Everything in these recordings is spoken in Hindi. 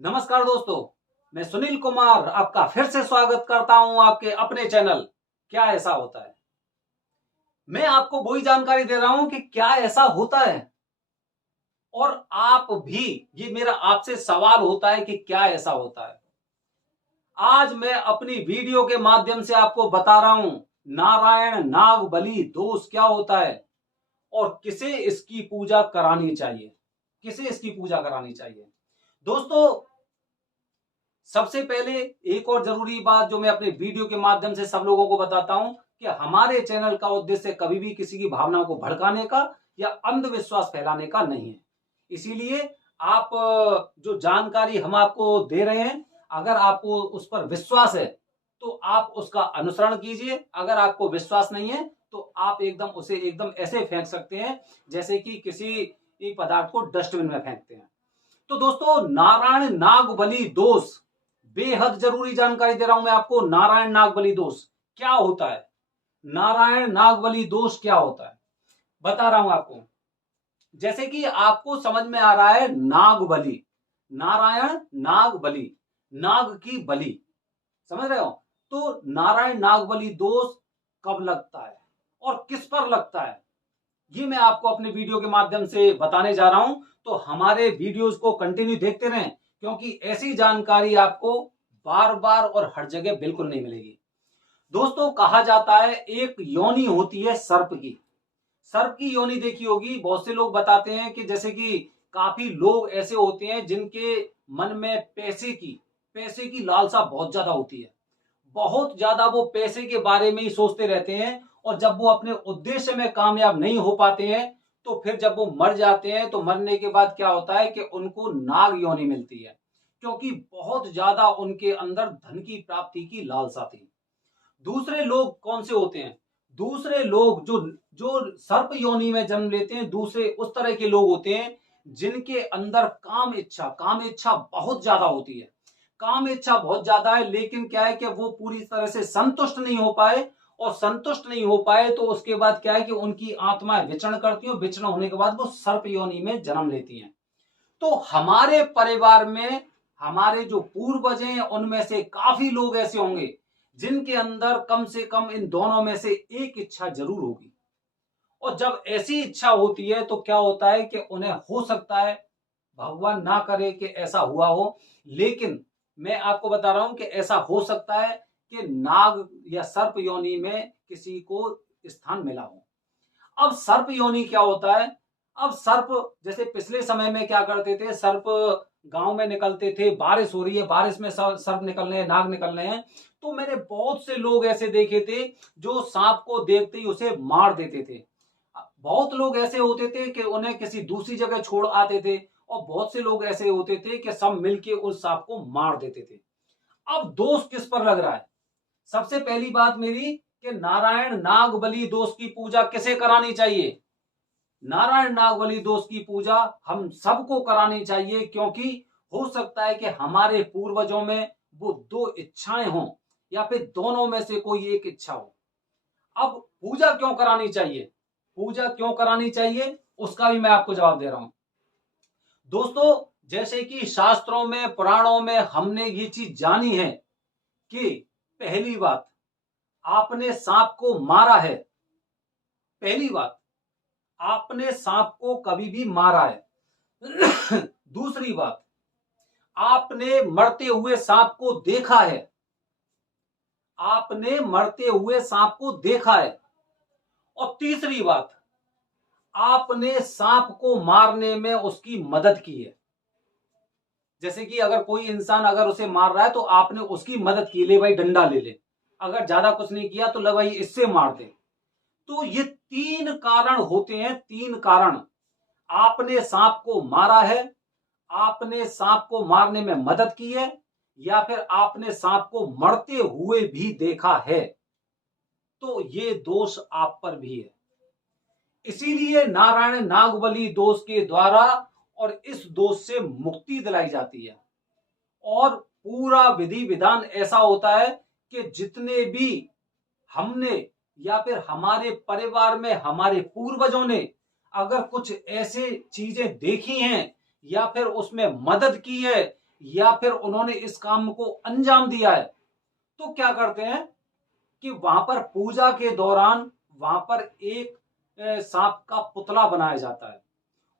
नमस्कार दोस्तों, मैं सुनील कुमार आपका फिर से स्वागत करता हूं आपके अपने चैनल क्या ऐसा होता है। मैं आपको वही जानकारी दे रहा हूं कि क्या ऐसा होता है और आप भी, ये मेरा आपसे सवाल होता है कि क्या ऐसा होता है। आज मैं अपनी वीडियो के माध्यम से आपको बता रहा हूं नारायण नाग बलि दोष क्या होता है और किसे इसकी पूजा करानी चाहिए, किसे इसकी पूजा करानी चाहिए। दोस्तों, सबसे पहले एक और जरूरी बात जो मैं अपने वीडियो के माध्यम से सब लोगों को बताता हूं कि हमारे चैनल का उद्देश्य कभी भी किसी की भावनाओं को भड़काने का या अंधविश्वास फैलाने का नहीं है। इसीलिए आप जो जानकारी हम आपको दे रहे हैं, अगर आपको उस पर विश्वास है तो आप उसका अनुसरण कीजिए। अगर आपको विश्वास नहीं है तो आप एकदम उसे एकदम ऐसे फेंक सकते हैं जैसे कि किसी पदार्थ को डस्टबिन में फेंकते हैं। तो दोस्तों, नारायण नाग बलि दोष बेहद जरूरी जानकारी दे रहा हूं मैं आपको। नारायण नागबली दोष क्या होता है, नारायण नागबली दोष क्या होता है, बता रहा हूं आपको। जैसे कि आपको समझ में आ रहा है नाग बलि, नारायण नाग बलि, नाग की बलि, समझ रहे हो। तो नारायण नाग बलि दोष कब लगता है और किस पर लगता है, ये मैं आपको अपने वीडियो के माध्यम से बताने जा रहा हूं। तो हमारे वीडियोस को कंटिन्यू देखते रहें, क्योंकि ऐसी जानकारी आपको बार बार और हर जगह बिल्कुल नहीं मिलेगी। दोस्तों, कहा जाता है एक योनि होती है सर्प की। सर्प की योनि देखी होगी, बहुत से लोग बताते हैं कि जैसे कि काफी लोग ऐसे होते हैं जिनके मन में पैसे की लालसा बहुत ज्यादा होती है। बहुत ज्यादा वो पैसे के बारे में ही सोचते रहते हैं और जब वो अपने उद्देश्य में कामयाब नहीं हो पाते हैं तो फिर जब वो मर जाते हैं तो मरने के बाद क्या होता है कि उनको नाग योनि मिलती है, क्योंकि बहुत ज्यादा उनके अंदर धन की प्राप्ति की लालसा थी। दूसरे लोग कौन से होते हैं, दूसरे लोग जो जो सर्प योनि में जन्म लेते हैं, दूसरे उस तरह के लोग होते हैं जिनके अंदर काम इच्छा बहुत ज्यादा होती है। काम इच्छा बहुत ज्यादा है, लेकिन क्या है कि वो पूरी तरह से संतुष्ट नहीं हो पाए, और संतुष्ट नहीं हो पाए तो उसके बाद क्या है कि उनकी आत्माएं विचरण करती हैं, विचरण होने के बाद वो सर्प योनि में जन्म लेती हैं। तो हमारे परिवार में हमारे जो पूर्वज हैं उनमें से काफी लोग ऐसे होंगे जिनके अंदर कम से कम इन दोनों में से एक इच्छा जरूर होगी। और जब ऐसी इच्छा होती है तो क्या होता है कि उन्हें हो सकता है, भगवान ना करे कि ऐसा हुआ हो, लेकिन मैं आपको बता रहा हूं कि ऐसा हो सकता है कि नाग या सर्प योनि में किसी को स्थान मिला हो। अब सर्प योनि क्या होता है। अब सर्प, जैसे पिछले समय में क्या करते थे, सर्प गांव में निकलते थे, बारिश हो रही है, बारिश में सर्प निकल रहे हैं, नाग निकल रहे हैं, तो मैंने बहुत से लोग ऐसे देखे थे जो सांप को देखते ही उसे मार देते थे। बहुत लोग ऐसे होते थे कि उन्हें किसी दूसरी जगह छोड़ आते थे, और बहुत से लोग ऐसे होते थे कि सब मिलके उस सांप को मार देते थे। अब दोष किस पर लग रहा है। सबसे पहली बात मेरी कि नारायण नागबली दोष की पूजा किसे करानी चाहिए। नारायण नागबली दोष की पूजा हम सबको करानी चाहिए, क्योंकि हो सकता है कि हमारे पूर्वजों में वो दो इच्छाएं हों या फिर दोनों में से कोई एक इच्छा हो। अब पूजा क्यों करानी चाहिए, पूजा क्यों करानी चाहिए उसका भी मैं आपको जवाब दे रहा हूं। दोस्तों, जैसे कि शास्त्रों में पुराणों में हमने ये चीज जानी है कि पहली बात, आपने सांप को मारा है, पहली बात, आपने सांप को कभी भी मारा है। दूसरी बात, आपने मरते हुए सांप को देखा है, आपने मरते हुए सांप को देखा है। और तीसरी बात, आपने सांप को मारने में उसकी मदद की है। जैसे कि अगर कोई इंसान अगर उसे मार रहा है तो आपने उसकी मदद की, ले भाई डंडा ले ले, अगर ज्यादा कुछ नहीं किया तो ले भाई इससे मार दे। तो ये तीन कारण होते हैं, तीन कारण। आपने सांप को मारा है, आपने सांप को मारने में मदद की है, या फिर आपने सांप को मरते हुए भी देखा है, तो ये दोष आप पर भी है। इसीलिए नारायण नागबली दोष के द्वारा और इस दोष से मुक्ति दिलाई जाती है। और पूरा विधि विधान ऐसा होता है कि जितने भी हमने या फिर हमारे परिवार में हमारे पूर्वजों ने अगर कुछ ऐसे चीजें देखी हैं या फिर उसमें मदद की है या फिर उन्होंने इस काम को अंजाम दिया है, तो क्या करते हैं कि वहां पर पूजा के दौरान वहां पर एक सांप का पुतला बनाया जाता है,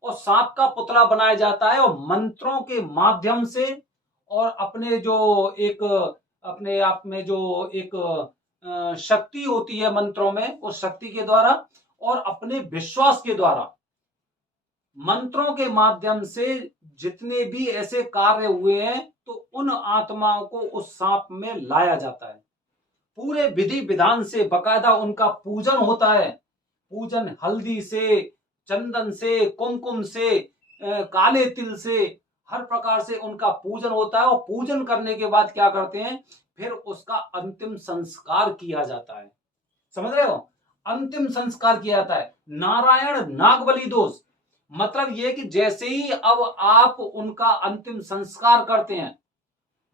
और सांप का पुतला बनाया जाता है और मंत्रों के माध्यम से, और अपने जो एक अपने आप में जो एक शक्ति होती है मंत्रों में, उस शक्ति के द्वारा और अपने विश्वास के द्वारा, मंत्रों के माध्यम से जितने भी ऐसे कार्य हुए हैं, तो उन आत्माओं को उस सांप में लाया जाता है। पूरे विधि विधान से बकायदा उनका पूजन होता है। पूजन हल्दी से, चंदन से, कुमकुम से, काले तिल से, हर प्रकार से उनका पूजन होता है। और पूजन करने के बाद क्या करते हैं, फिर उसका अंतिम संस्कार किया जाता है। समझ रहे हो? अंतिम संस्कार किया जाता है। नारायण नागबली दोष मतलब यह कि जैसे ही अब आप उनका अंतिम संस्कार करते हैं,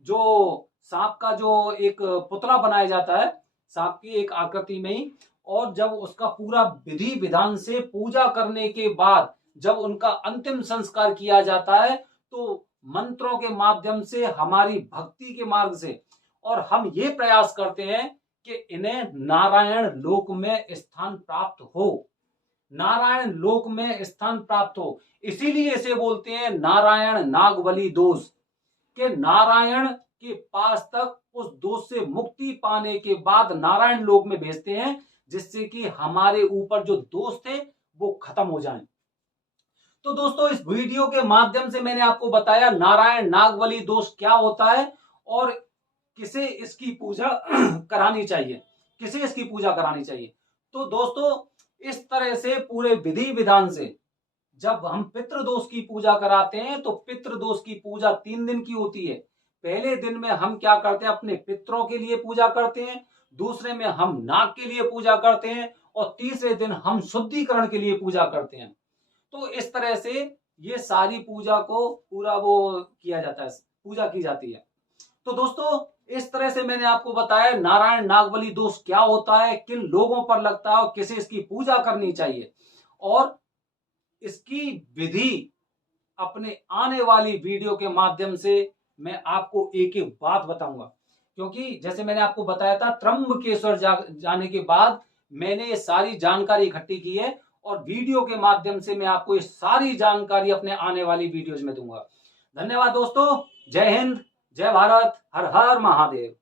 जो सांप का जो एक पुतला बनाया जाता है सांप की एक आकृति में ही, और जब उसका पूरा विधि विधान से पूजा करने के बाद जब उनका अंतिम संस्कार किया जाता है, तो मंत्रों के माध्यम से, हमारी भक्ति के मार्ग से, और हम ये प्रयास करते हैं कि इन्हें नारायण लोक में स्थान प्राप्त हो, नारायण लोक में स्थान प्राप्त हो। इसीलिए इसे बोलते हैं नारायण नागबली दोष, के नारायण के पास तक उस दोष से मुक्ति पाने के बाद नारायण लोक में भेजते हैं, जिससे कि हमारे ऊपर जो दोष थे वो खत्म हो जाएं। तो दोस्तों, इस वीडियो के माध्यम से मैंने आपको बताया नारायण नागबली दोष क्या होता है और किसे इसकी पूजा करानी चाहिए, किसे इसकी पूजा करानी चाहिए। तो दोस्तों, इस तरह से पूरे विधि विधान से जब हम पितृदोष की पूजा कराते हैं, तो पितृदोष की पूजा 3 दिन की होती है। पहले दिन में हम क्या करते हैं, अपने पितरों के लिए पूजा करते हैं, दूसरे में हम नाग के लिए पूजा करते हैं, और तीसरे दिन हम शुद्धिकरण के लिए पूजा करते हैं। तो इस तरह से ये सारी पूजा को पूरा वो किया जाता है, पूजा की जाती है। तो दोस्तों, इस तरह से मैंने आपको बताया नारायण नागबली दोष क्या होता है, किन लोगों पर लगता है और किसे इसकी पूजा करनी चाहिए, और इसकी विधि अपने आने वाली वीडियो के माध्यम से मैं आपको एक एक बात बताऊंगा। क्योंकि जैसे मैंने आपको बताया था, त्र्यंबकेश्वर जाने के बाद मैंने ये सारी जानकारी इकट्ठी की है, और वीडियो के माध्यम से मैं आपको ये सारी जानकारी अपने आने वाली वीडियोज में दूंगा। धन्यवाद दोस्तों। जय हिंद, जय भारत, हर हर महादेव।